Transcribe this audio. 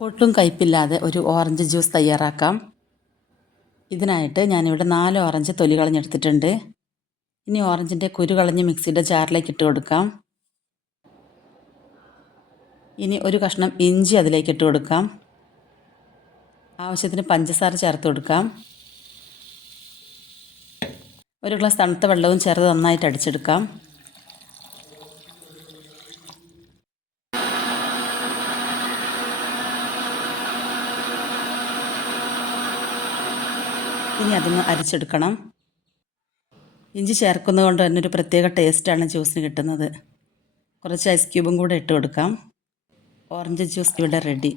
ഒട്ടും കയ്പില്ലാതെ ഒരു orange juice തയ്യാറാക്കാം. ഇതിനായിട്ട് ഞാനിവിടെ നാല് ഓറഞ്ച് തൊലി കളഞ്ഞെടുത്തിട്ടുണ്ട്. ഇനി ഓറഞ്ചിന്റെ കുരു കളഞ്ഞ് മിക്സിയുടെ ജാറിലേക്ക് ഇട്ട് കൊടുക്കാം. ഇനി ഒരു കഷ്ണം ഇഞ്ചി അതിലേക്ക് ഇട്ട് കൊടുക്കാം. ആവശ്യത്തിന് പഞ്ചസാര ചേർത്ത് കൊടുക്കാം. ഒരു ഗ്ലാസ് തണുത്ത വെള്ളവും ചേർത്ത് നന്നായിട്ട് അടിച്ചെടുക്കാം. ഇനി അതൊന്ന് അരിച്ചെടുക്കണം. ഇഞ്ചി ചേർക്കുന്നത് കൊണ്ട് തന്നെ ഒരു പ്രത്യേക ടേസ്റ്റാണ് ജ്യൂസിന് കിട്ടുന്നത്. കുറച്ച് ഐസ് ക്യൂബും കൂടെ ഇട്ട് കൊടുക്കാം. ഓറഞ്ച് ജ്യൂസ് ഇവിടെ റെഡി